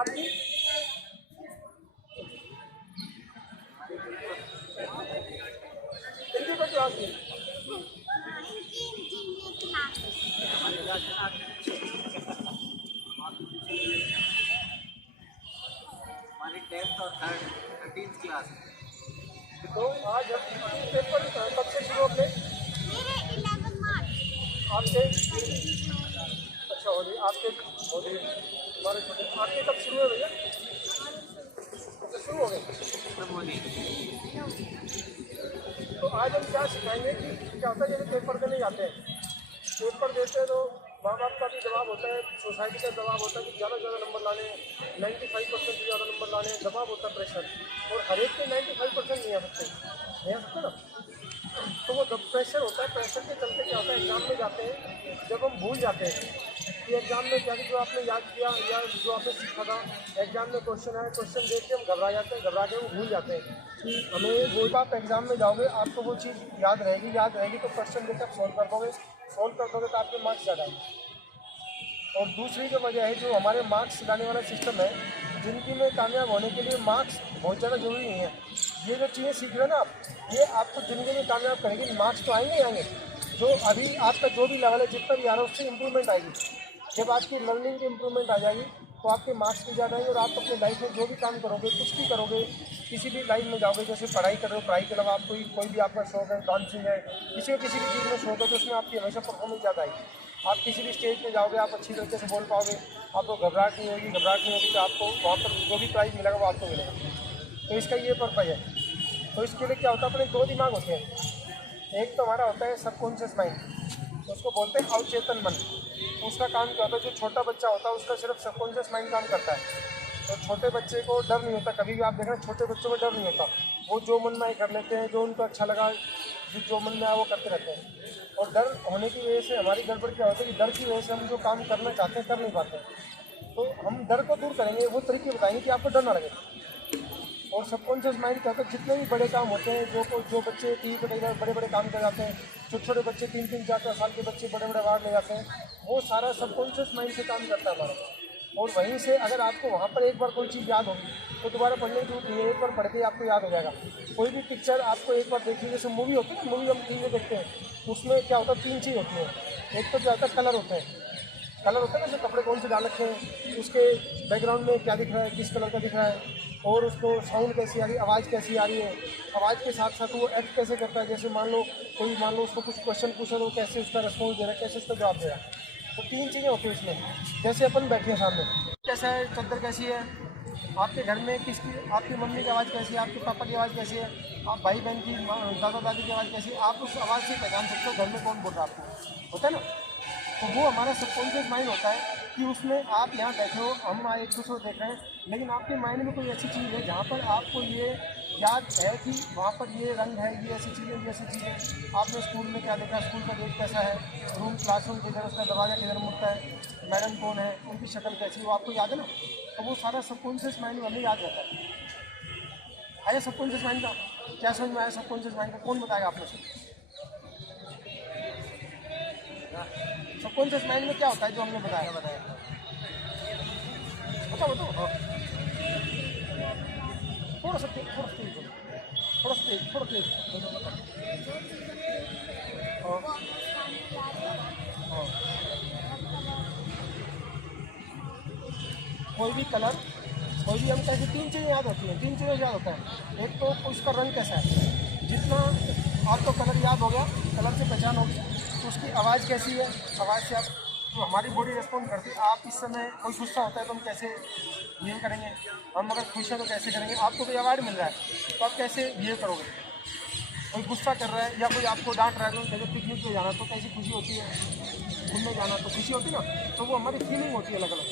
आपकी हिंदी को क्लास में हमारी 10th और 13th क्लास। तो आज हम पेपर कब से शुरू अपने मेरे 11 मार्च आपके अच्छा हो रही आपके हो रही हमारे छोटे आपके कब शुरू है भैया अच्छा शुरू हो गए। खत्म होने तो आज हम क्या सिखाएंगे कि क्या होता है जैसे पेपर देने जाते हैं पेपर देते हैं तो माँ बाप का भी दबाव होता है सोसाइटी का दबाव होता है कि ज़्यादा से ज़्यादा नंबर लाने 95% से ज़्यादा नंबर लाने दबाव होता है प्रेशर और हर एक के 95% नहीं आ सकते नहीं आ सकते ना। तो वो जब प्रेशर होता है प्रेशर के चलते क्या होता है एग्जाम में जाते हैं जब हम भूल जाते हैं कि एग्जाम में क्या जो आपने याद किया या जो आपने सीखा था एग्जाम में क्वेश्चन है क्वेश्चन देख के हम घबरा जाते हैं घबरा के वो भूल जाते हैं कि हमें वो आप एग्जाम में जाओगे आपको वो चीज़ याद रहेगी तो क्वेश्चन देकर आप सोल्व कर दोगे तो आपके मार्क्स ज़्यादा आएंगे। और दूसरी जो वजह है जो हमारे मार्क्स लाने वाला सिस्टम है ज़िंदगी में कामयाब होने के लिए मार्क्स बहुत ज़्यादा ज़रूरी नहीं है। ये जो चीज़ें सीख रहे हो ना आप ये आपको ज़िंदगी में कामयाब करेगी। मार्क्स तो आएंगे ही आएंगे जो अभी आपका जो भी लेवल है जितना भी आ रहा है उससे इम्प्रूवमेंट आएगी। जब आपकी लर्निंग की इम्प्रूवमेंट आ जाएगी तो आपके मार्क्स भी ज़्यादा आएंगे और आप अपनी लाइफ में जो भी काम करोगे कुछ भी करोगे किसी भी लाइन में जाओगे जैसे पढ़ाई कर रहे हो पढ़ाई के अलावा आप कोई भी आपका शौक है डांसिंग है किसी भी चीज़ में शौक है तो उसमें आपकी हमेशा परफॉर्मेंस ज़्यादा आएगी। आप किसी भी स्टेज पे जाओगे आप अच्छी तरीके से बोल पाओगे आपको घबराहट नहीं होगी तो आपको वहाँ पर जो भी प्राइज़ मिलेगा वो आपको मिलेगा। तो इसका ये पर्पज़ है। तो इसके लिए क्या होता है अपने दो दिमाग होते हैं एक तो हमारा होता है सबकॉन्शियस माइंड उसको बोलते हैं अवचेतन मन। उसका काम क्या होता है जो छोटा बच्चा होता है उसका सिर्फ सबकॉन्शियस माइंड काम करता है। तो छोटे बच्चे को डर नहीं होता कभी भी आप देख रहे हैं छोटे बच्चों को डर नहीं होता वो जो मन में आए कर लेते हैं जो उनको अच्छा लगा जो मन में आए वो करते रहते हैं। और डर होने की वजह से हमारी गड़बड़ क्या होती है कि डर की वजह से हम जो काम करना चाहते हैं कर नहीं पाते हैं। तो हम डर को दूर करेंगे वो तरीके बताएंगे कि आपको डर ना लगे। और सबकॉन्शियस माइंड क्या होता है जितने भी बड़े काम होते हैं जो बच्चे टीवी पर कई बार बड़े बड़े काम कर जाते हैं छोटे छोटे बच्चे 3-3 4-4 साल के बच्चे बड़े बड़े अवार्ड ले जाते हैं वो सारा सबकॉन्शियस माइंड से काम करता है हमारा। और वहीं से अगर आपको वहाँ पर एक बार कोई चीज़ याद होगी तो दोबारा पढ़ने की जरूरत नहीं है एक बार पढ़ के आपको याद हो जाएगा। कोई भी पिक्चर आपको एक बार देखिए जैसे मूवी होती है ना मूवी हम टीवी में देखते हैं उसमें क्या होता है 3 चीज़ होती है। एक तो क्या होता है कलर होते हैं ना जैसे कपड़े कौन से डाल रखे हैं उसके बैकग्राउंड में क्या दिख रहा है किस कलर का दिख रहा है और उसको साउंड कैसी आ रही है आवाज़ कैसी आ रही है आवाज़ के साथ साथ वो एक्ट कैसे करता है। जैसे मान लो उसको कुछ क्वेश्चन पूछा तो कैसे उसका रिस्पॉन्स दे रहा है कैसे उसका जवाब दे रहा है। तो 3 चीज़ें होती हैं उसमें। जैसे अपन बैठे हैं सामने कैसा है चद्दर कैसी है आपके घर में किसकी आपकी मम्मी की आवाज़ कैसी है आपके पापा की आवाज़ कैसी है आप भाई बहन की दादा दादी की आवाज़ कैसी है आप उस आवाज़ से पहचान सकते हो घर में कौन बोल रहा है आपको होता है ना। तो वो हमारा सबकॉन्शियस माइंड होता है कि उसमें आप यहाँ बैठे हो हम एक दूसरे को देख रहे हैं लेकिन आपके माइंड में कोई ऐसी चीज़ है जहाँ पर आपको ये याद है कि वहाँ पर ये रंग है ये ऐसी चीज़ें आपने स्कूल में क्या देखा स्कूल का गेट कैसा है क्लासरूम किधर उसका दरवाज़ा किधर मुड़ता है मैडम कौन है उनकी शक्ल कैसी है वो आपको याद है ना। तो वो सारा सबकॉन्शियस माइंड हमें याद रहता है। आया सबकॉन्शियस माइंड का क्या समझ में आया सबकॉन्शियस माइंड का कौन बताएगा आपने से सबकॉन्शियस माइंड में क्या होता है जो हमने बताया बताओ थोड़ा सा तेज कोई भी कलर कोई भी हम कैसे 3 चीज़ें याद होती हैं 3 चीज़ें याद होता है। एक तो उसका रंग कैसा है जितना आपको कलर याद हो गया कलर से पहचान होगी तो उसकी आवाज़ कैसी है आवाज़ से आप जो हमारी बॉडी रिस्पॉन्ड करती है। आप इस समय कोई गुस्सा होता है तो हम कैसे बिहेव करेंगे हम अगर खुश हैं तो कैसे करेंगे आपको कोई अवार्ड मिल रहा है तो आप कैसे बिहेव करोगे। कोई गुस्सा कर रहा है या कोई आपको डांट रहा है तो जैसे पिकनिक पे जाना तो कैसी खुशी होती है घूमने जाना तो खुशी होती है ना। तो वो हमारी फीलिंग होती है अलग अलग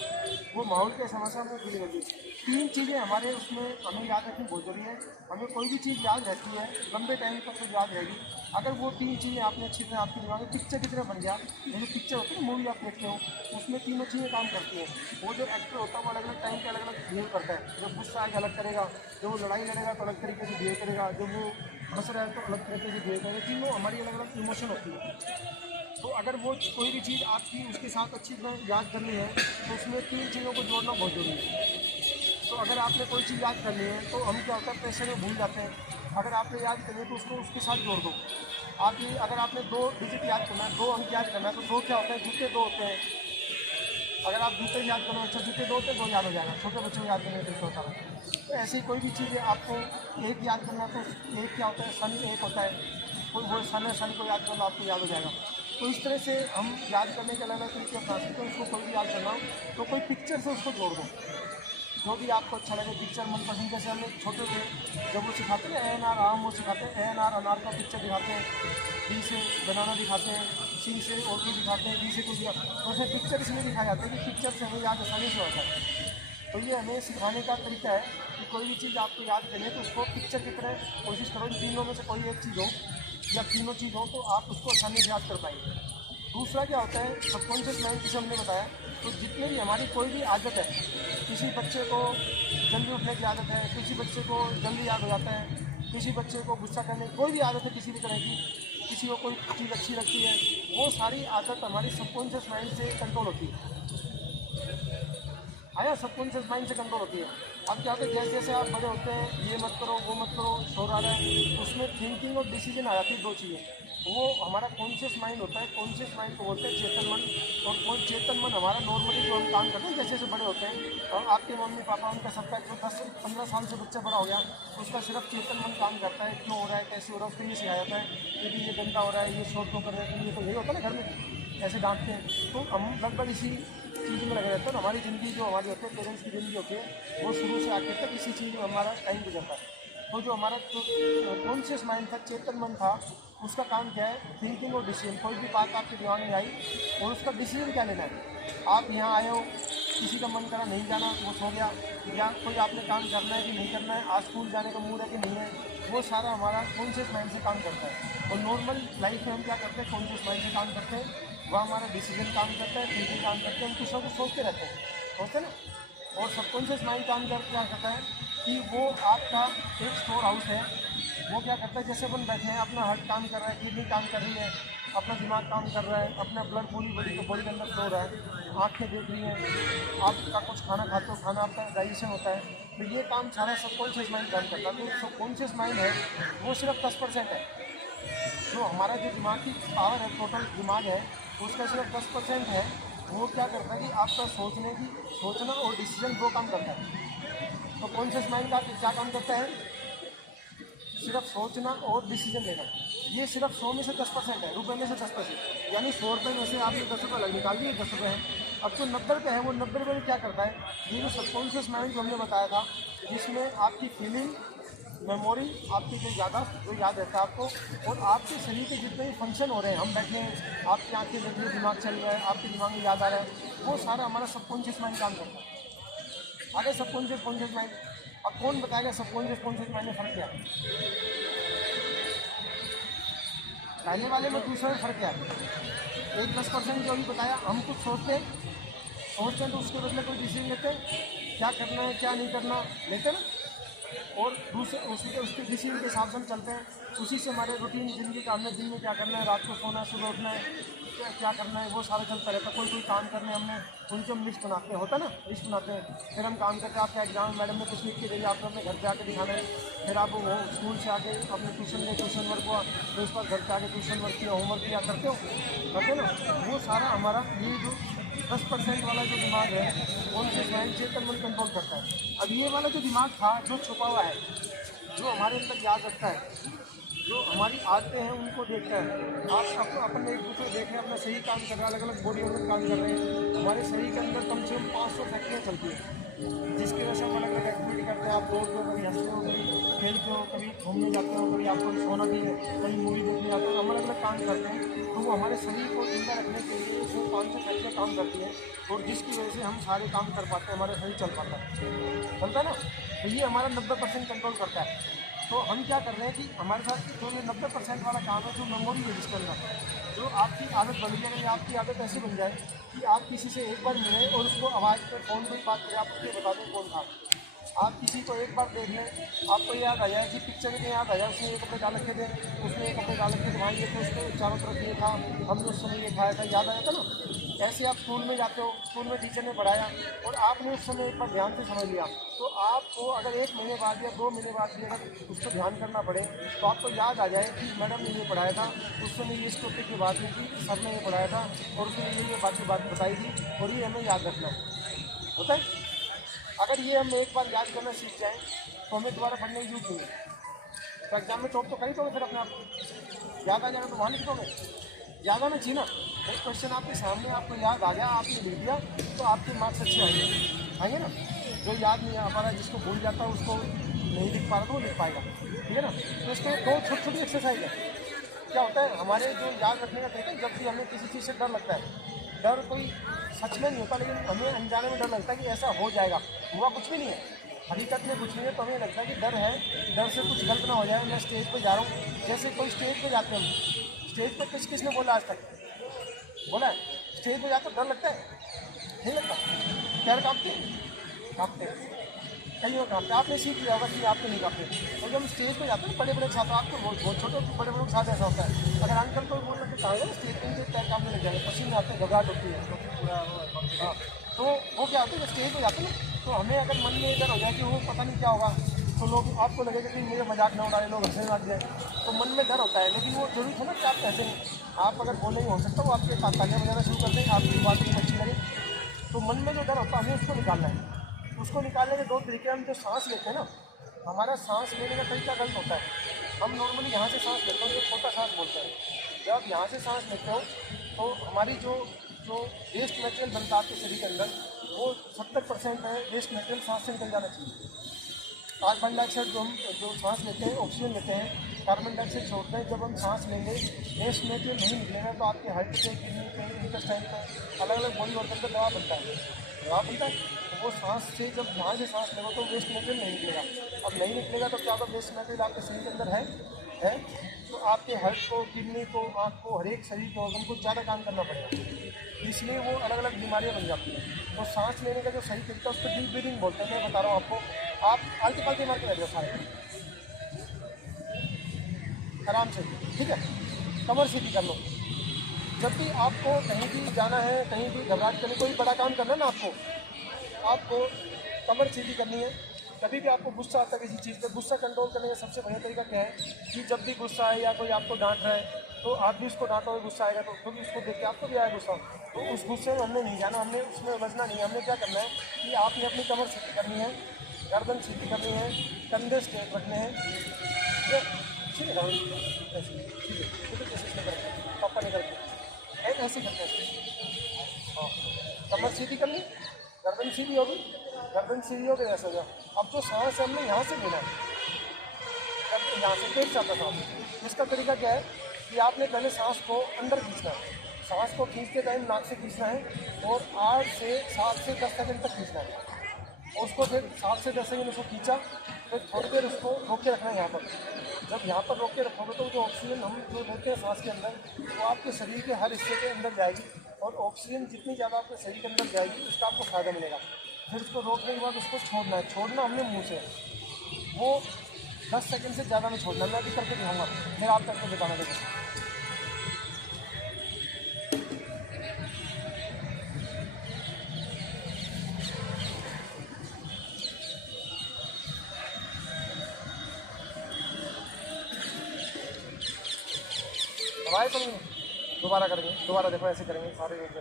वो माहौल के समस्या में फीलिंग होती है। 3 चीज़ें हमारे उसमें हमें याद रखनी बहुत जरूरी है। हमें कोई भी चीज़ याद रहती है लंबे टाइम तक तो याद रहेगी अगर वो 3 चीज़ें आपने अच्छी तरह आपके दिमाग में पिक्चर की तरह बन गया। जैसे पिक्चर होती है ना मूवी आप देखते हो उसमें तीनों चीज़ें काम करती हैं। वो जो एक्टर होता है वो अलग अलग टाइम पे अलग अलग बिहेव करता है। जब गुस्सा आगे अलग करेगा जब वो लड़ाई लड़ेगा तो अलग तरीके से बिहेव करेगा जब वो हंस रहा है तो अलग तरीके से बिहेव करेगा। तीनों हमारी अलग अलग इमोशन होती है। तो अगर वो कोई भी चीज़ आपकी उसके साथ अच्छी तरह याद करनी है तो उसमें 3 चीज़ों को जोड़ना बहुत जरूरी है। तो अगर आपने कोई चीज़ याद करनी है तो हम क्या होता है प्रेशर में भूल जाते हैं। अगर आपने याद करनी है तो उसको उसके साथ जोड़ दो। आप ये अगर आपने 2 डिजिट याद करना है, 2 अंक याद करना है, तो 2 क्या होता है, जूते 2 होते हैं। अगर आप जूते याद करो, अच्छा जूते 2 होते हैं, 2 याद हो जाएगा। छोटे बच्चों को याद करने के लिए होता है। तो ऐसी कोई भी चीज़ है आपको एक याद करना है तो एक क्या होता है, सन एक होता है, कोई वो सन है, सन को याद करो आपको याद हो जाएगा। तो इस तरह से हम याद करने के अलग अलग तरीके अपना सकते हैं। उसको कोई भी याद करना हो तो कोई पिक्चर से उसको जोड़ दो, जो भी आपको अच्छा लगे पिक्चर मनपसंद। जैसे हम छोटे थे जब वो सिखाते हैं ANR आम, वो सिखाते हैं ANR अनार का पिक्चर दिखाते हैं, B से बनाना दिखाते हैं, C से और भी दिखाते हैं, D से कुछ तो उसमें पिक्चर इसलिए दिखाया जाता है कि पिक्चर से हमें याद आसानी से होता है। तो ये हमें सिखाने का तरीका है कि कोई भी चीज़ आपको याद करनी है तो उसको पिक्चर की तरह कोशिश करो। इन तीनों में से कोई एक चीज़ हो या तीनों चीज़ हो तो आप उसको आसानी से याद कर पाएंगे। दूसरा क्या होता है, सबकॉन्शियस माइंड जिसे हमने बताया, तो जितने भी हमारी कोई भी आदत है, किसी बच्चे को जल्दी उठने की आदत है, किसी बच्चे को जल्दी याद हो जाता है, किसी बच्चे को गुस्सा करने की कोई भी आदत है किसी भी तरह की, किसी को कोई चीज़ अच्छी लगती है, वो सारी आदत हमारी सबकॉन्शियस माइंड से कंट्रोल होती है। आया सबकॉन्शियस माइंड से कंट्रोल होती है। अब क्या होता है, जैसे जैसे आप बड़े होते हैं, ये मत करो वो मत करो, शोर आ रहा है, उसमें थिंकिंग और डिसीजन आ जाती है 2 चीज़ें। वो हमारा कॉन्शियस माइंड होता है, कॉन्शियस माइंड को बोलते हैं चेतन मन। और कौन चेतन मन हमारा नॉर्मली जो हम काम करते हैं जैसे जैसे बड़े होते हैं, और आपके मम्मी पापा उनका सबका जो 10 से 15 साल से बच्चा बड़ा हो गया उसका सिर्फ चेतन मन काम करता है, क्यों हो रहा है, कैसे हो रहा है, उसको ये सिखाया जाता है कि भी ये गंदा हो रहा है, ये शोर क्यों कर रहे हैं, तो ये तो यही होता है ना घर में, ऐसे डांटते हैं। तो हम लगभग इसी चीज़ में लगे रहते हैं। हमारी ज़िंदगी जो हमारी होती है, पेरेंट्स की ज़िंदगी होती है, वो शुरू से आखिर तक इसी चीज़ में हमारा टाइम गुजरता है। तो जो हमारा जो कॉन्शियस माइंड था, चेतन मन था, उसका काम क्या है, थिंकिंग और डिसीजन। कोई भी बात आपके दिमाग में आई और उसका डिसीजन क्या लेना है। आप यहाँ आए हो, किसी का मन करा नहीं जाना, वो सो गया, या कोई आपने काम करना है कि नहीं करना है, आज स्कूल जाने का मूड है कि नहीं है, वो सारा हमारा कॉन्शियस माइंड से काम करता है। और नॉर्मल लाइफ में हम क्या करते हैं, कॉन्शियस माइंड से काम करते हैं, वह हमारा डिसीजन काम करता है, थिंकिंग काम करते हैं, हम कुछ ना कुछ सोचते रहते हैं, सोचते ना। और सबकॉन्शियस माइंड काम क्या करता है कि वो आपका एक स्टोर हाउस है। वो क्या करता है, जैसे अपन बैठे हैं, अपना हार्ट काम कर रहा है, किडनी काम कर रही है, अपना दिमाग काम कर रहा है, अपना ब्लड पूरी बॉडी के अंदर फ्लो रहा है, आँखें देख रही हैं, आपका कुछ खाना खाते हो, खाना आपका डाइजेशन होता है, तो ये काम सारा सबकॉन्शियस माइंड काम करता है। तो सबकॉन्शियस माइंड है वो सिर्फ 10% है। जो हमारा जो दिमाग की पावर है, टोटल दिमाग है, उसका सिर्फ 10% है। वो क्या करता है कि आपका सोचना और डिसीजन 2 काम करता है। तो कॉन्शियस माइंड का क्या काम करता है, सिर्फ सोचना और डिसीजन लेना। ये सिर्फ 100 में से 10% है, रुपये में से 10%। यानी 100 रुपये में से आपने 10 रुपये निकाल दिए, 10 रुपये हैं। अब जो 90 रुपये है, वो 90 रुपये में क्या करता है, ये जो सबकॉन्शियस माइंड जो हमने बताया था, जिसमें आपकी फीलिंग, मेमोरी, आपकी जो याद रहता है आपको, और आपके शरीर के जितने भी फंक्शन हो रहे हैं, हम बैठे हैं, आपकी आंखें देख रही है, दिमाग चल रहा है, आपके दिमाग में याद आ रहा है, वो सारा हमारा सबकॉन्शियस माइंड काम करता है। आगे सबकॉन्शियस कॉन्शियस माइंड, अब कौन बताएगा सबकॉन्शियस कॉन्शियस माइंड में फ़र्क क्या है, पहले वाले में दूसरे में फ़र्क क्या है। एक 10% जो अभी बताया, हम कुछ सोचते हैं तो उसके बदले कोई डिसीजन लेते हैं, क्या करना है क्या नहीं करना लेते ना, और दूसरे उसके डिसीजन के हिसाब से हम चलते हैं। उसी से हमारे रूटीन ज़िंदगी का, हमने दिन में क्या करना है, रात को सोना है, सुबह उठना है, क्या करना है, वो सारा चलता रहता है। कोई काम करने हमने उनकी हम लिस्ट बनाते हैं, होता है ना, लिस्ट बनाते हैं, फिर हम काम करते हैं। आपका एग्जाम मैडम ने कुछ लिख के दिया, आपको अपने घर पे आके दिखाना है, फिर आप वो स्कूल से आके अपने ट्यूशन वर्क हुआ, फिर उसके बाद घर पे आके ट्यूशन वर्क किया, होमवर्क किया, करते ना। वो सारा हमारा ये जो 10% वाला जो दिमाग है, कॉन्शियस माइंड, चेतन मन कंट्रोल करता है। अब ये वाला जो दिमाग था, जो छुपा हुआ है, जो हमारे अंदर याद रखता है, जो हमारी आदतें हैं उनको देखता है। आप अपन एक दूसरे देख रहे हैं, अपना सही काम कर रहे हैं, अलग अलग बॉडी ऑर्गन काम कर रहे हैं। हमारे शरीर के अंदर कम से कम 500 फैक्ट्रियाँ चलती हैं, जिसकी वजह से हम अलग अलग एक्टिविटी करते हैं। आप दौड़ते हो, कभी हंसते हो, कभी खेलते हो, कभी घूमने जाते हो, कभी आपको सोना भी है, कभी मूवी देखने जाते हो, हम अलग अलग काम करते हैं। तो वो हमारे शरीर को जिंदा रखने के लिए वो 500 फैक्ट्रियाँ काम करती है, और जिसकी वजह से हम सारे काम कर पाते हैं, हमारा शरीर चल पाता है, चलता है ना। तो ये हमारा 90% कंट्रोल करता है। तो हम क्या कर रहे हैं कि हमारे साथ जो ये 90% वाला काम है, जो मेमोरी है जिसके अंदर, जो आपकी आदत बन जाए, आपकी आदत ऐसी बन जाए कि आप किसी से एक बार मिले और उसको आवाज़ पर फ़ोन पर बात करें, आप उसको बता दें कौन था, आप किसी को एक बार देख लें, आपको याद आ जाए कि पिक्चर में याद आ जाए उसने ये कपड़े डाल रखे थे, उसने ये कपड़े डाल रखे थे, वहाँ ये तो उसको चारों तरफ ये था, हमने उस समय ये खाया था, याद आया था ना। ऐसे आप स्कूल में जाते हो, स्कूल में टीचर ने पढ़ाया और आपने उस समय एक बार ध्यान से समझ लिया, तो आपको अगर 1 महीने बाद या 2 महीने बाद भी अगर उसको ध्यान करना पड़े तो आपको याद आ जाए कि मैडम ने ये पढ़ाया था, उस समय ये इस टॉपिक की बात हुई थी, सर ने ये पढ़ाया था और उसने ये बात बताई थी और ये हमें याद रखना होता है। अगर ये हम एक बार याद करना सीख जाएँ तो हमें दोबारा पढ़ने की जरूरत नहीं है। तो एग्जाम में टॉप तो कर ही दोगे फिर अपने आप को, याद आ जाएगा तो वहाँ लिख दोगे, याद आना चाहिए ना। एक क्वेश्चन आपके सामने आपको याद आ गया, आपने लिख दिया तो आपके मार्क्स अच्छे आएंगे ना। जो याद नहीं आ पा रहा, जिसको भूल जाता है, उसको नहीं लिख पा रहा तो वो लिख पाएगा, ठीक है ना। तो इसके 2 छोटी छोटी एक्सरसाइज है। क्या होता है हमारे जो याद रखने का तरीका, जब भी हमें किसी चीज़ से डर लगता है, डर कोई सच में नहीं होता लेकिन हमें अनजाने में डर लगता है कि ऐसा हो जाएगा, हुआ कुछ भी नहीं है, हकीकत में कुछ नहीं है, तो हमें लगता है कि डर है, डर से कुछ गलत ना हो जाए, मैं स्टेज पर जा रहा हूँ। जैसे कोई स्टेज पर जाते हैं, हम स्टेज पर किसने बोला आज तक, बोला है स्टेज पर जाकर डर लगता है, नहीं लगता, पैर कांपते कहीं और कांपते, आपने सीख लिया होगा कि आपको नहीं कांपते। तो जब हम स्टेज पर जाते हैं बड़े बड़े छात्र, आपको बहुत छोटे बड़े बड़े के साथ ऐसा होता है, अगर अंकल को बोल रहे कहा है स्टेज पर पैर कांपने लग जाएंगे, पसीने आते हैं, घबराहट होती है पूरा। हाँ, तो वो क्या होता है जब स्टेज पर जाते हैं ना, तो हमें अगर मन में डर हो जाए कि वो पता नहीं क्या होगा, तो लोग आपको लगेगा कि मेरे मजाक ना उड़ाए, लोग हंसने लग जाए, तो मन में डर होता है। लेकिन वो जरूरी है ना कि आप कहते हैं, आप अगर बोलेंगे हो सकता है वो आपके तालियां बजाना शुरू कर दें, आपकी बात भी अच्छी लगे। तो मन में जो डर होता है हमें उसको निकालना है। उसको निकालने के 2 तरीके, हम जो सांस लेते हैं ना, हमारा सांस लेने का तरीका गलत होता है। हम नॉर्मली यहाँ से सांस लेते हैं, जो छोटा सांस बोलते हैं, जब आप यहाँ से सांस लेते हो तो हमारी जो जो वेस्ट मटेरियल बनता है आपके शरीर के अंदर, वो 70% है वेस्ट मटेरियल सांस से निकल जाना चाहिए। कार्बन डाइऑक्साइड जो सांस लेते हैं, ऑक्सीजन लेते हैं, कार्बन डाइऑक्साइड छोड़ते हैं। जब हम सांस लेंगे वेस्ट मटेरियल नहीं निकलेगा तो आपके हार्ट पे, किडनी पे, इंटेस्टाइन पे, अलग अलग बॉडी ऑर्गन पर दबाव बनता है, तो वो सांस से जब यहाँ से सांस लेगा तो वेस्ट मटेरियल नहीं निकलेगा। अब नहीं निकलेगा तो क्या होगा, वेस्ट मटेरियल आपके शरीर के अंदर है तो आपके हार्ट को, किडनी को, आँख को, हर एक शरीर के ऑर्गन को ज़्यादा काम करना पड़ेगा, इसलिए वो अलग अलग बीमारियाँ बन जाती हैं। तो सांस लेने का जो सही तरीका उसको डीप ब्रीदिंग बोलते हैं। मैं बता रहा हूँ आपको, आप आलती पालती मार के बैठ जाओ सारे आराम से, ठीक है, कमर सीधी कर लो। जब भी आपको कहीं भी जाना है, कहीं भी घबराहट करनी, कोई बड़ा काम करना है ना आपको कमर सीधी करनी है। कभी भी आपको गुस्सा आता है किसी चीज़ पे, गुस्सा कंट्रोल करने का सबसे बढ़िया तरीका क्या है कि जब भी गुस्सा आए या कोई आपको डांट रहा है तो आप भी उसको डांटोगे, गुस्सा आएगा तो क्योंकि उसको देख के आपको भी आया गुस्सा, तो उस गुस्से में हमने नहीं जाना, हमने उसमें उलझना नहीं है। हमने क्या करना है कि आपने अपनी कमर सीधी करनी है, गर्दन सीधी करनी है, कंधे स्ट्रेट रखने हैं, ठीक है, पापा नहीं करते ऐसे करते हैं। हाँ, कमर सीधी कर ली, गर्दन सीधी होगी, गर्दन सीधी हो गई ऐसा हो गया। अब जो सांस है हमने यहाँ से लेना है, यहाँ से पेट चाहता सांस। इसका तरीका क्या है कि आपने पहले सांस को अंदर खींचना है, सांस को खींचते टाइम नाक से खींचना है और 7 से 10 सेकंड तक खींचना है। और उसको फिर 7 से 10 सेकंड उसको खींचा, फिर थोड़ी देर उसको रोक के रखना है यहाँ पर। जब यहाँ पर रोक के रखोगे तो जो ऑक्सीजन हम जो लेते हैं सांस के अंदर, वो आपके शरीर के हर हिस्से के अंदर जाएगी और ऑक्सीजन जितनी ज़्यादा आपके शरीर के अंदर जाएगी उसका आपको फ़ायदा मिलेगा। फिर उसको रोकने के बाद उसको छोड़ना है, छोड़ना हमने मुँह से, वो 10 सेकंड से ज़्यादा नहीं छोड़ना। मैं भी करके दिखाऊंगा, फिर आप करके बताना देखो। हवाएं तो दोबारा करेंगे, दोबारा देखो ऐसे करेंगे सारे एक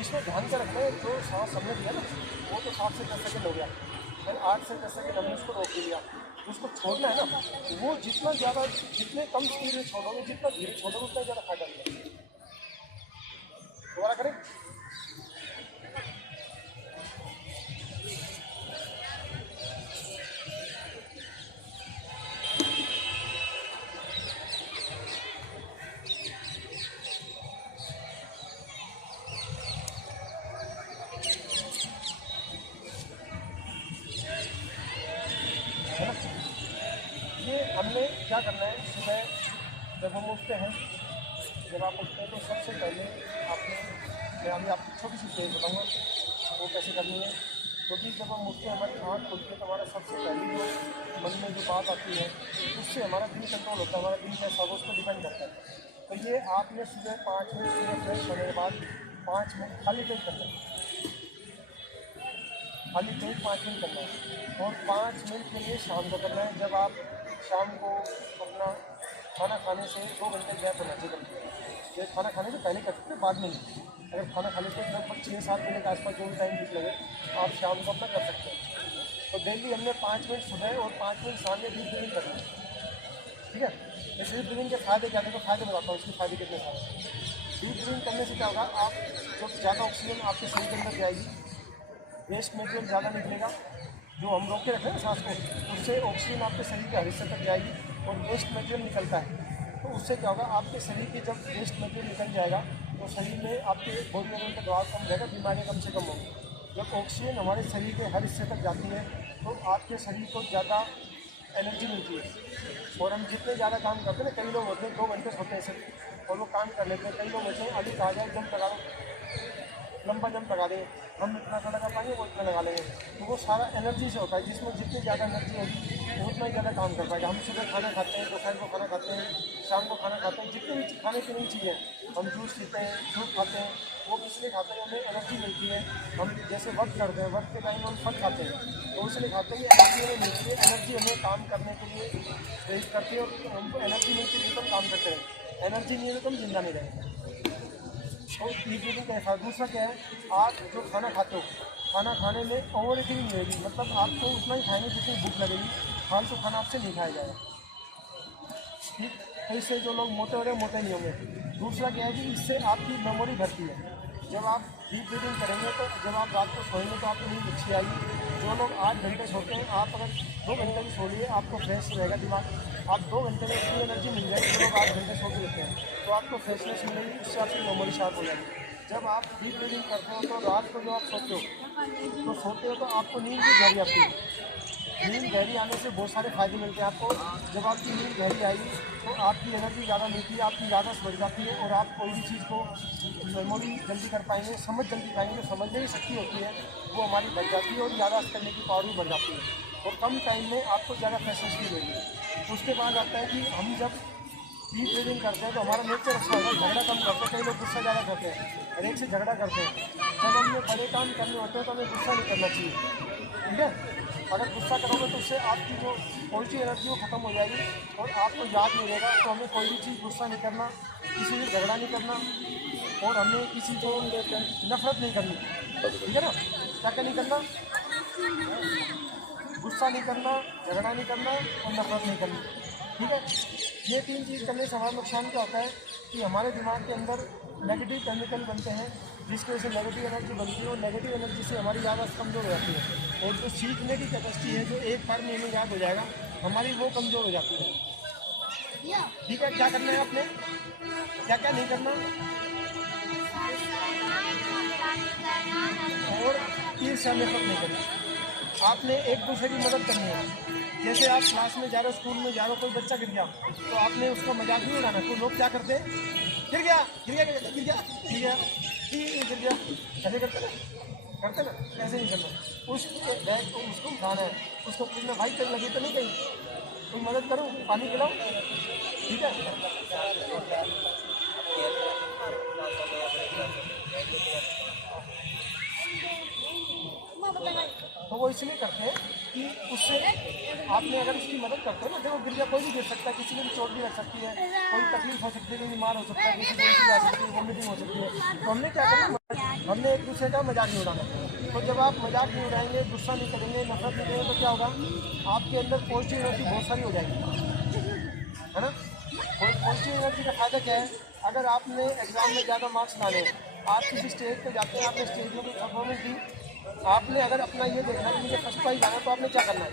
इसमें ध्यान से रखना है। जो सांस हमने दिया ना वो तो 7 से 10 सेकंड हो गया, फिर 8 से 10 सेकंड हमने उसको रोक दिया। उसको छोड़ना है ना, वो जितना ज़्यादा, जितने कम स्पीड में छोड़ोगे, जितना धीरे छोड़ोगे उतना ज़्यादा फायदा मिलेगा। दोबारा करें। क्या करना है, सुबह जब हम उठते हैं, जब आप उठते हैं तो सबसे पहले मैं अभी आपको छोटी सी टेप बताऊँगा वो कैसे करनी है। क्योंकि जब हम उठते हैं हमारी आँख खुलती है तो हमारा सबसे पहली जो मन में जो बात आती है उससे हमारा दिन कंट्रोल होता है, हमारा दिन कैसा होगा उस पर डिपेंड करता है। तो ये आपने सुबह 5 मिनट सुबह फ्रेश होने के बाद 5 मिनट खाली पेट करना है, खाली पेट 5 मिनट करना है। और 5 मिनट के लिए शाम को करना है, जब आप शाम को अपना खाना खाने से 2 घंटे गैप होना चाहिए। ये खाना खाने से पहले कर सकते हैं, बाद में नहीं। अगर खाना खाने से लगभग 6-7 महीने के आसपास जो भी टाइम ठीक लगे आप शाम को अपना कर सकते हैं। तो डेली हमने 5 मिनट सुबह और 5 मिनट शाम में डीप ब्रीदिंग करना है, ठीक है। इस डीप ब्रीदिंग के फ़ायदे क्या देखो, फ़ायदे बताता हूँ इसके फ़ायदे कितने सारे। डीप ब्रीदिंग करने से क्या होगा, आप जो ज़्यादा ऑक्सीजन आपके शरीर के अंदर जाएगी, वेस्ट मटेरियल ज़्यादा निकलेगा, जो हम रोक के रखते हैं ना सांस को, उससे ऑक्सीजन आपके शरीर के हर हिस्से तक जाएगी और वेस्ट मटेरियल निकलता है। तो उससे क्या होगा, आपके शरीर के जब वेस्ट मटेरियल निकल जाएगा तो शरीर में आपके बॉडी लेवल का दबाव कम रहेगा, बीमारियाँ कम से कम होंगी। जब ऑक्सीजन हमारे शरीर के हर हिस्से तक जाती है तो आपके शरीर को ज़्यादा एनर्जी मिलती है। और हम जितने ज़्यादा काम करते हैं ना, कई लोग होते हैं 2 घंटे सोते हैं सिर्फ और वो काम कर लेते हैं। कई लोग होते हैं अभी कहा जाए जंप लगा लो, लंबा जंप लगा दें, हम इतना सा लगा पाएंगे वो इतना लगा लेंगे, तो वो सारा एनर्जी से होता है। जिसमें जितनी ज़्यादा एनर्जी होगी वो उतना ही ज़्यादा काम कर पाएगा। हम सुबह खाना खाते हैं, दोपहर को खाना खाते हैं, शाम को खाना खाते हैं, जितनी भी खाने पीने की चीज़ें हम जूस पीते हैं, फ्रूट खाते हैं, वो इसलिए खाते हैं हमें एनर्जी मिलती है। हम जैसे वर्क करते हैं, वर्क के टाइम हम फल खाते हैं तो इसलिए खाते हैं कि एनर्जी हमें मिलती है। एनर्जी हमें काम करने के लिए प्रेरित करती है और हमको एनर्जी मिलती है तो हम काम करते हैं। एनर्जी नहीं है तो हम जिंदा नहीं रहेंगे। और ईटिंग का हिसाब दूसरा क्या है, आप जो खाना खाते हो, खाना खाने में ओवर ईटिंग नहीं रहेगी, मतलब आपको उतना ही खाएंगे जितनी भूख लगेगी, फालतू खाना आपसे नहीं खाया जाएगा, ठीक। तो इससे जो लोग मोटे हो रहे हैं मोटे नहीं होंगे। दूसरा क्या है कि इससे आपकी मेमोरी बढ़ती है। जब आप डीप ब्रीदिंग करेंगे तो जब आप रात को सोएंगे तो आपको नींद अच्छी आएगी। जो लोग 8 घंटे सोते हैं, आप अगर 2 घंटे भी सो लिए आपको फ्रेश रहेगा दिमाग। आप 2 घंटे में इतनी एनर्जी मिल जाएगी, जो लोग 8 घंटे सो के लेते हैं तो आपको फ्रेशनेस मिलेगी, उससे आपकी मेमोरी शार्प हो जाएगी। जब आप डीप ब्रीदिंग करते हो तो रात को जो आप सोते हो तो आपको नींद भी गहरी आती है। नींद गहरी आने से बहुत सारे फ़ायदे मिलते हैं आपको। जब आपकी नींद गहरी आएगी तो आपकी एनर्जी ज़्यादा मिलती है, आपकी याददाश्त बढ़ जाती है और आप कोई भी चीज़ को मेमोरी जल्दी कर पाएंगे, समझ जल्दी पाएंगे। जो समझने की शक्ति होती है वो हमारी बढ़ जाती है और याददाश्त करने की पावर भी बढ़ जाती है और कम टाइम में आपको ज़्यादा फ्रेशनेस फील होगी। उसके बाद आता है कि हम जब डीप ब्रीदिंग करते हैं तो हमारा नेचर अच्छा होता है, झगड़ा कम करते हैं। कई लोग गुस्सा ज़्यादा करते हैं, हर एक से झगड़ा करते हैं। जब हमें बड़े काम करने होते हैं तो हमें गुस्सा नहीं करना चाहिए, ठीक है। अगर गुस्सा करोगे तो उससे आपकी जो पॉजिटिव एनर्जी वो खत्म हो जाएगी और आपको याद नहीं रहेगा। तो हमें कोई भी चीज़ गुस्सा नहीं करना, किसी से झगड़ा नहीं करना और हमें किसी को नफरत नहीं करनी, ठीक है ना। क्या क्या नहीं करना, गुस्सा नहीं करना, झगड़ा नहीं करना और नफरत नहीं करनी, ठीक है। ये 3 चीज़ करने से हमारा नुकसान क्या होता है कि हमारे दिमाग के अंदर नेगेटिव केमिकल बनते हैं जिसकी वजह से नेगेटिव एनर्जी बनती है और नेगेटिव एनर्जी से हमारी याददाश्त कमज़ोर हो जाती है और जो सीखने की कैपेसिटी है जो एक बार में हमें याद हो जाएगा हमारी वो कमज़ोर हो जाती है, ठीक है। क्या करना है आपने, क्या क्या नहीं करना, और ईर्ष्या नफरत नहीं करना। आपने एक दूसरे की मदद करनी है। जैसे आप क्लास में जा रहे हो, स्कूल में जा रहे हो, कोई बच्चा गिर गया तो आपने उसका मजाक नहीं उड़ाना। तो लोग क्या करते हैं, गिर गया गिर गया गिर गया गिर गया गिर गया गिर गया, ऐसे करते ना, ऐसे नहीं करना। उस बैग को उसको उठाना है, उसको पूछना भाई कहीं लगी तो नहीं, कहीं तुम मदद करो, पानी पिलाओ, ठीक है। तो वो इसलिए करते हैं कि उससे आपने अगर उसकी मदद करते हो ना, देखो गिर गया, कोई भी गिर सकता है, किसी को भी चोट भी लग सकती है, कोई तकलीफ हो सकती है, कोई बीमार हो सकता है, किसी को उल्टी आ सकती है, वॉमिटिंग हो सकती है। तो हमने क्या करना, हमने एक दूसरे का मजाक नहीं उड़ाना। तो जब आप मजाक नहीं उड़ाएंगे, गुस्सा नहीं करेंगे, नफरत नहीं करेंगे तो क्या होगा, आपके अंदर पॉजिटिव एनर्जी बहुत सारी हो जाएगी, है ना। और पॉजिटिव एनर्जी का फ़ायदा क्या है, अगर आपने एग्ज़ाम में ज़्यादा मार्क्स लाने, आप किसी स्टेज पर जाते हैं, आपने स्टेज में कोई परफॉर्मेंस दी, आपने अगर अपना ये देखना कि मुझे फर्स्ट प्राइज आना, तो आपने क्या करना है,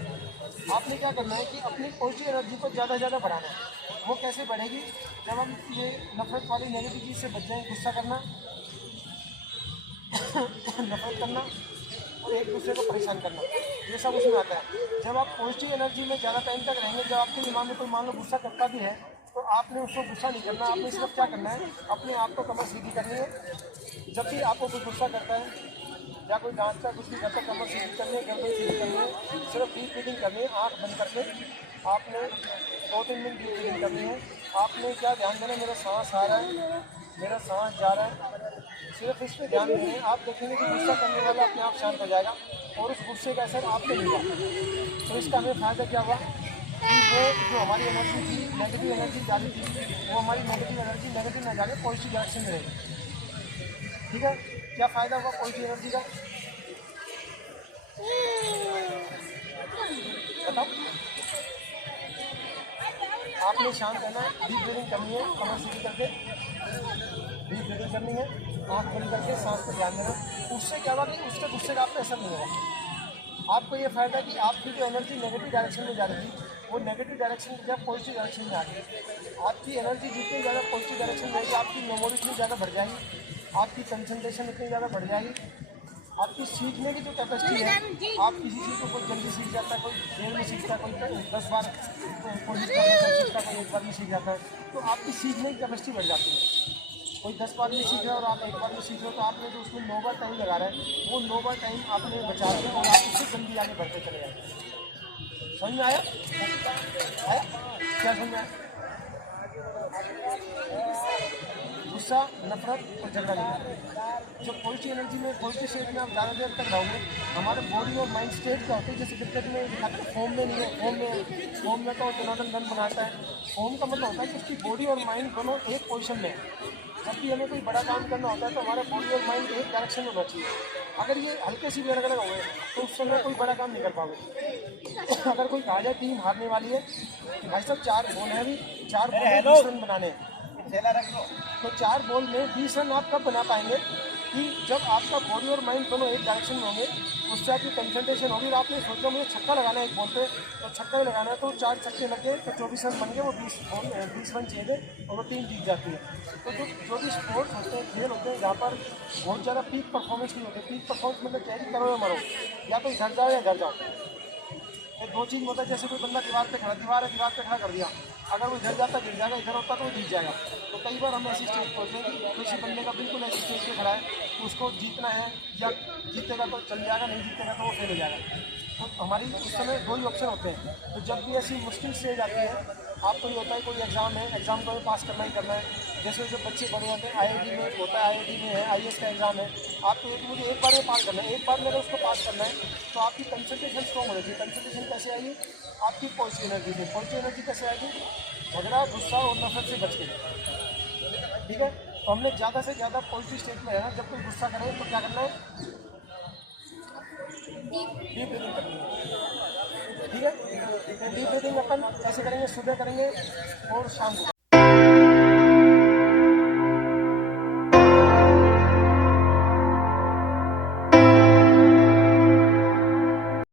आपने क्या करना है कि अपनी पॉजिटिव एनर्जी को ज़्यादा से ज़्यादा बढ़ाना है। वो कैसे बढ़ेगी, जब हम ये नफरत वाली नेगेटिव चीज़ से बच जाएँ, गुस्सा करना नफरत करना और एक दूसरे को परेशान करना, ये सब उसमें आता है। जब आप पॉजिटिव एनर्जी में ज़्यादा टाइम तक रहेंगे, जब आपके दिमाग में कोई मान लो गुस्सा करता भी है तो आपने उसको गुस्सा नहीं करना, आपने सिर्फ क्या करना है, अपने आप को कमर सीधी करनी है। जब भी आपको कोई गुस्सा करता है या कोई डांटता है, कुछ भी करता है, कमर सीधी करनी है, गर्दन सीधी करनी है, सिर्फ डीप ब्रीदिंग करनी है, आँख बंद करके आपने 2-3 मिनट डीप ब्रीदिंग करनी है। आपने क्या ध्यान देना, मेरा सांस आ रहा है, मेरा सांस जा रहा है, सिर्फ इस पर ध्यान देंगे। आप देखेंगे कि गुस्सा करने वाला अपने आप शांत हो जाएगा और उस गुस्से का असर आप पे नहीं होगा। तो इसका हमें फ़ायदा क्या हुआ कि वो जो हमारी एनर्जी थी, नेगेटिव एनर्जी जारी थी, वो हमारी नेगेटिव एनर्जी नेगेटिव ना जाके पॉजिटिव डायरेक्शन में रहेगी। ठीक है, क्या फ़ायदा हुआ पॉजिटिव एनर्जी का, बताओ। आपने शांत रहना, डीप ब्रीदिंग करनी है, कमर सीधी करके डीप ब्रीदिंग करनी है, आँख बंद करके सांस पर ध्यान देना। उससे क्या होगा कि उसके गुस्से का आप पे असर नहीं होगा। आपको ये फायदा कि आपकी जो एनर्जी नेगेटिव डायरेक्शन में जा रही थी, वो नेगेटिव डायरेक्शन की जगह पॉजिटिव डायरेक्शन में आ गई। आपकी एनर्जी जितनी ज़्यादा पॉजिटिव डायरेक्शन में जाएगी, आपकी मेमोरी इतनी ज़्यादा बढ़ जाएगी, आपकी कंसंट्रेशन इतनी ज़्यादा बढ़ जाएगी, आपकी सीखने की जो कैपेसिटी है, आप किसी चीज़ को कोई जल्दी सीख जाता है, कोई देर में सीखता है, कोई 10 बार कोशिश सीखता है, कोई एक बार में सीख जाता है। तो आपकी सीखने की कैपेसिटी बढ़ जाती है। कोई 10 बार में सीख रहा है और आप एक बार में सीख रहे हो, तो आपने जो उसमें 9 बार टाइम लगा रहा है, वो 9 बार टाइम आपने बचा दिया और आप उससे जल्दी आगे बढ़ते चले जाएंगे। समझ में आया? आया? क्या समझ में आया? गुस्सा, नफरत और झगड़ा नहीं। जो पॉजिटिव एनर्जी में, पॉजिटिव स्टेट में आप ज़्यादा देर तक रहोगे, हमारे बॉडी और माइंड स्टेट क्या होते हैं, जैसे क्रिकेट में दिखाते हैं, फॉर्म में नहीं है, फॉर्म में तो जनार्दन रन बनाता है। फॉर्म का मतलब होता है कि उसकी बॉडी और माइंड दोनों एक पोजीशन में है। जब भी हमें कोई बड़ा काम करना होता है तो हमारा बॉडी और माइंड एक डायरेक्शन में होना चाहिए। अगर ये हल्के से भी अलग अलग हुए तो उस समय कोई बड़ा काम नहीं कर पाओगे। अगर कोई कहा जाए टीम हारने वाली है, भाई साहब 4 बॉल है, अभी 4 बॉल में 20 रन बनाने हैं, तो 4 बॉल में 20 रन आप कब बना पाएंगे कि जब आपका बॉडी और माइंड दोनों एक डायरेक्शन में होंगे, उससे आपकी कंसंट्रेशन होगी। और आपने सोचा मुझे छक्का लगाना है एक बॉल पे, तो छक्का ही लगाना है, तो 4 छक्के लग गए तो 24 रन बन गए, वो 20 रन चाहिए थे और वो टीम जीत जाती है। तो जो भी स्पोर्ट्स होते हैं, खेल होते हैं, जहाँ पर बहुत ज़्यादा पीक परफॉर्मेंस नहीं होती। पीक परफॉर्मेंस मतलब क्या है कि करो या मरो, या तो इधर जाओ या इधर जाओ। ये 2 चीज़ मतलब, जैसे कोई बंदा दीवार पे खड़ा, दीवार पे खड़ा कर दिया, अगर वो इधर जाता गिर जाएगा, इधर होता तो वो जीत जाएगा। तो कई बार हम ऐसी स्टेज पहुँचते हैं कि किसी बंदे का बिल्कुल ऐसी स्टेज पे खड़ा है, तो उसको जीतना है, या जीतेगा तो चल जाएगा, नहीं जीतेगा तो वो फेल हो जाएगा। तो हमारी उस समय 2 ही ऑप्शन होते हैं। तो जब भी ऐसी मुश्किल स्टेज आती है, आपको ये होता है कोई एग्ज़ाम है, एग्ज़ाम को हमें पास करना ही करना है। जैसे जो बच्चे बड़े होते हैं, IIT में होता है, IIT में है, IAS का एग्ज़ाम है, आपको मुझे एक बार में पास करना है। एक बार में अगर उसको पास करना है तो आपकी कंसंट्रेशन स्ट्रॉन्ग होनी चाहिए। कंसंट्रेशन कैसे आएगी? आपकी पॉजिटिव एनर्जी से। पॉजिटिव एनर्जी कैसे आएगी? झगड़ा, गुस्सा और नफरत से बच के। ठीक है, तो हमने ज़्यादा से ज़्यादा पॉजिटिव स्टेट में रहना। जब कोई गुस्सा करे तो क्या करना है? डीप ब्रीदिंग करनी है। ठीक है, डीप ब्रीदिंग अपन ऐसे करेंगे, सुबह करेंगे और शाम को।